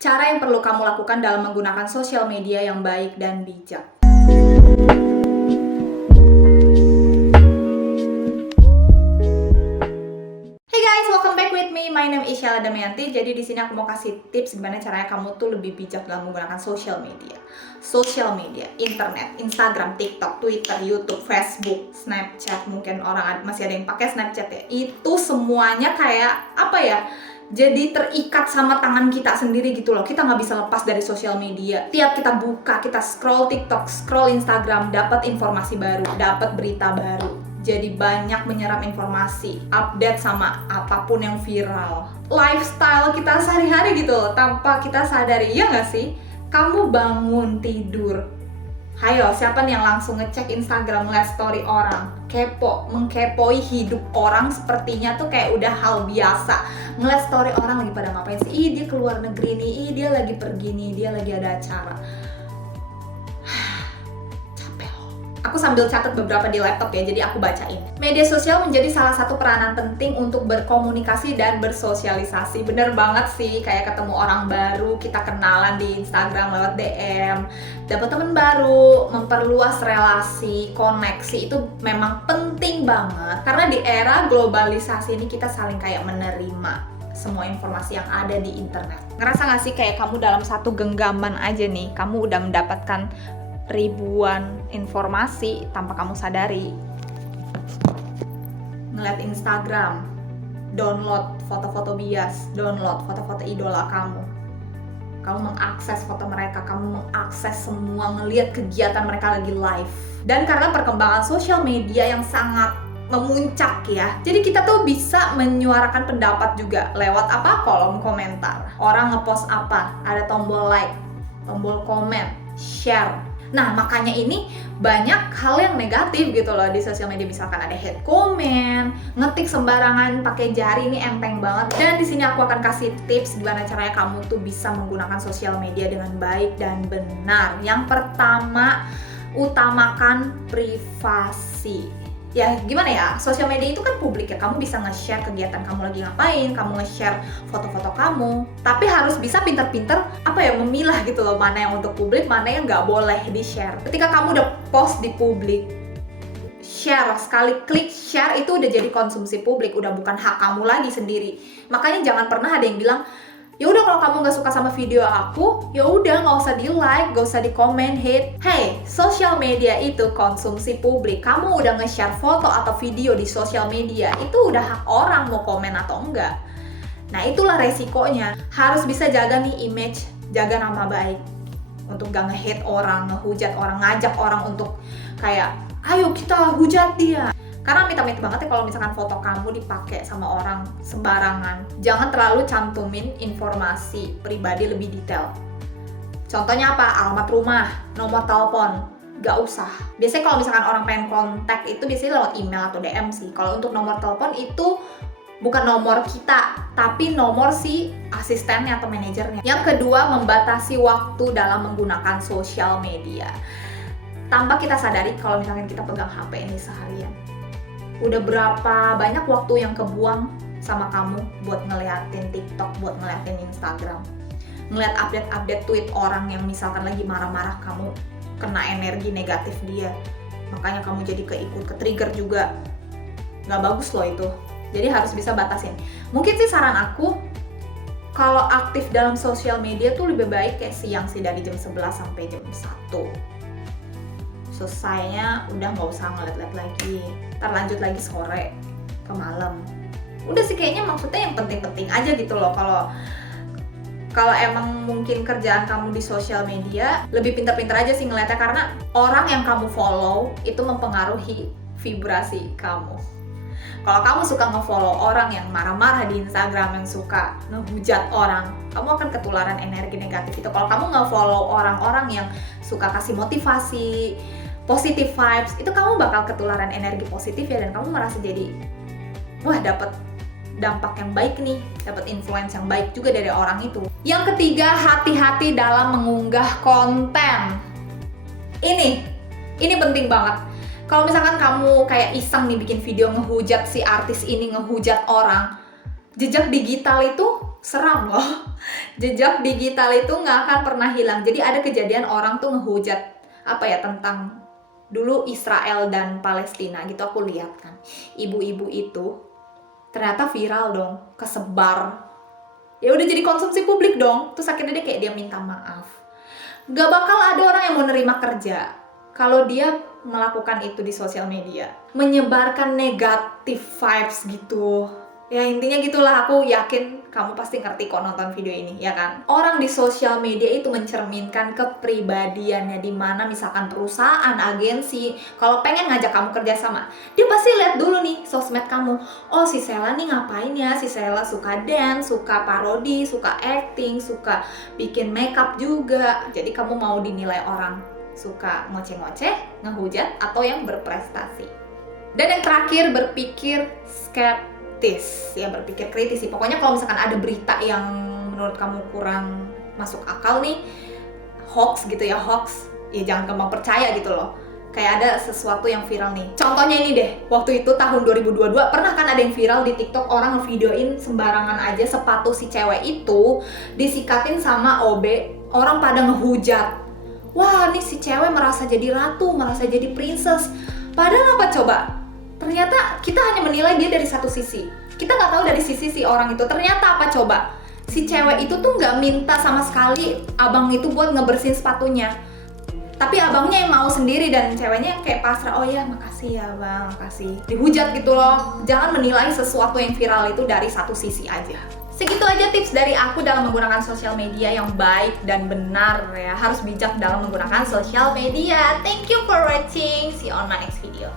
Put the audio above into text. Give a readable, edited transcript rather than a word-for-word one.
Cara yang perlu kamu lakukan dalam menggunakan sosial media yang baik dan bijak. Hey guys, welcome back with me. My name is Sheila Damayanti. Jadi di sini aku mau kasih tips gimana caranya kamu tuh lebih bijak dalam menggunakan sosial media. Sosial media, internet, Instagram, TikTok, Twitter, YouTube, Facebook, Snapchat. Mungkin orang masih ada yang pakai Snapchat ya. Itu semuanya kayak apa ya? Jadi terikat sama tangan kita sendiri gitu loh. Kita nggak bisa lepas dari sosial media. Tiap kita buka, kita scroll TikTok, scroll Instagram, dapat informasi baru, dapat berita baru. Jadi banyak menyerap informasi, update sama apapun yang viral. Lifestyle kita sehari-hari gitu loh, tanpa kita sadari, ya nggak sih? Kamu bangun tidur, hayo, siapa nih yang langsung ngecek Instagram, live story orang? Kepo, mengkepoi hidup orang sepertinya tuh kayak udah hal biasa. Ngeliat story orang lagi pada ngapain sih? Ih, dia keluar negeri nih, ih dia lagi pergi nih, dia lagi ada acara. Capek loh. Aku sambil catat beberapa di laptop ya, jadi aku bacain. Media sosial menjadi salah satu peranan penting untuk berkomunikasi dan bersosialisasi. Bener banget sih, kayak ketemu orang baru, kita kenalan di Instagram lewat DM, dapat teman baru, memperluas relasi, koneksi, itu memang penting banget. Karena di era globalisasi ini kita saling kayak menerima semua informasi yang ada di internet. Ngerasa gak sih kayak kamu dalam satu genggaman aja nih, kamu udah mendapatkan ribuan informasi tanpa kamu sadari. Ngeliat Instagram, download foto-foto bias, download foto-foto idola kamu. Kamu mengakses foto mereka, kamu mengakses semua, ngelihat kegiatan mereka lagi live. Dan karena perkembangan sosial media yang sangat memuncak ya, jadi kita tuh bisa menyuarakan pendapat juga lewat apa? Kolom komentar. Orang ngepost apa? Ada tombol like, tombol komen, share. Nah, makanya ini banyak hal yang negatif gitu loh di sosial media. Misalkan ada hate comment, ngetik sembarangan pakai jari, ini enteng banget. Dan di sini aku akan kasih tips gimana caranya kamu tuh bisa menggunakan sosial media dengan baik dan benar. Yang pertama, utamakan privasi. Ya gimana ya, sosial media itu kan publik ya, kamu bisa nge-share kegiatan kamu lagi ngapain, kamu nge-share foto-foto kamu, tapi harus bisa pinter-pinter apa ya, memilah gitu loh, mana yang untuk publik, mana yang nggak boleh di-share. Ketika kamu udah post di publik, share, sekali klik share itu udah jadi konsumsi publik, udah bukan hak kamu lagi sendiri. Makanya jangan pernah ada yang bilang, ya udah kalau kamu nggak suka sama video aku, ya udah nggak usah di like, nggak usah di komen, hate. Hey, sosial media itu konsumsi publik. Kamu udah nge-share foto atau video di sosial media, itu udah hak orang mau komen atau enggak. Nah itulah resikonya. Harus bisa jaga nih image, jaga nama baik. Untuk gak nge-hate orang, ngehujat orang, ngajak orang untuk kayak, ayo kita hujat dia. Karena amit-amit banget ya kalau misalkan foto kamu dipakai sama orang sembarangan. Jangan terlalu cantumin informasi pribadi lebih detail. Contohnya apa? Alamat rumah, nomor telepon, gak usah. Biasanya kalau misalkan orang pengen kontak itu biasanya lewat email atau DM sih. Kalau untuk nomor telepon itu bukan nomor kita, tapi nomor si asistennya atau manajernya. Yang kedua, membatasi waktu dalam menggunakan sosial media. Tanpa kita sadari kalau misalkan kita pegang HP ini seharian, udah berapa banyak waktu yang kebuang sama kamu buat ngeliatin TikTok, buat ngeliatin Instagram, ngeliat update-update tweet orang yang misalkan lagi marah-marah, kamu kena energi negatif dia, makanya kamu jadi ke-trigger juga. Gak bagus loh itu. Jadi harus bisa batasin. Mungkin sih saran aku, kalau aktif dalam sosial media tuh lebih baik kayak siang sih, dari jam 11 sampai jam 1. Selesainya udah nggak usah ngeliat-liat lagi, ntar lanjut lagi sore ke malam. Udah sih kayaknya maksudnya yang penting-penting aja gitu loh. Kalau emang mungkin kerjaan kamu di sosial media, lebih pintar-pintar aja sih ngeliatnya, karena orang yang kamu follow itu mempengaruhi vibrasi kamu. Kalau kamu suka nge-follow orang yang marah-marah di Instagram, yang suka ngehujat orang, kamu akan ketularan energi negatif itu. Kalau kamu nge-follow orang-orang yang suka kasih motivasi, positive vibes, itu kamu bakal ketularan energi positif ya, dan kamu merasa jadi, wah, dapet dampak yang baik nih, dapat influence yang baik juga dari orang itu. Yang ketiga, hati-hati dalam mengunggah konten. Ini penting banget. Kalau misalkan kamu kayak iseng nih bikin video ngehujat si artis ini, ngehujat orang, Jejak digital itu seram loh. Jejak digital itu nggak akan pernah hilang. Jadi ada kejadian orang tuh ngehujat tentang dulu Israel dan Palestina gitu, aku lihat kan. Ibu-ibu itu ternyata viral dong, kesebar. Ya udah jadi konsumsi publik dong. Terus akhirnya dia minta maaf. Gak bakal ada orang yang mau nerima kerja kalau dia melakukan itu di sosial media, menyebarkan negatif vibes gitu. Ya intinya gitulah, aku yakin kamu pasti ngerti kok nonton video ini, ya kan? Orang di sosial media itu mencerminkan kepribadiannya, dimana misalkan perusahaan, agensi, kalau pengen ngajak kamu kerja sama, dia pasti lihat dulu nih sosmed kamu. Oh, si Sela nih ngapain ya? Si Sela suka dance, suka parodi, suka acting, suka bikin makeup juga. Jadi kamu mau dinilai orang suka ngoceh-ngoceh, ngehujat, atau yang berprestasi. Dan yang terakhir, berpikir skeptis, ya berpikir kritis sih. Pokoknya kalau misalkan ada berita yang menurut kamu kurang masuk akal nih, hoax gitu ya, ya jangan gampang percaya gitu loh. Kayak ada sesuatu yang viral nih. Contohnya ini deh, waktu itu tahun 2022 pernah kan ada yang viral di TikTok, orang ngevideoin sembarangan aja sepatu si cewek itu disikatin sama OB, orang pada ngehujat. Wah, nih si cewek merasa jadi ratu, merasa jadi princess. Padahal apa coba? Ternyata kita hanya menilai dia dari satu sisi. Kita nggak tahu dari sisi si orang itu. Ternyata apa coba? Si cewek itu tuh nggak minta sama sekali abang itu buat ngebersihin sepatunya. Tapi abangnya yang mau sendiri dan ceweknya kayak pasrah. Oh ya, makasih ya bang, makasih. Dihujat gitu loh. Jangan menilai sesuatu yang viral itu dari satu sisi aja. Segitu aja tips dari aku dalam menggunakan sosial media yang baik dan benar ya. Harus bijak dalam menggunakan sosial media. Thank you for watching. See you on my next video.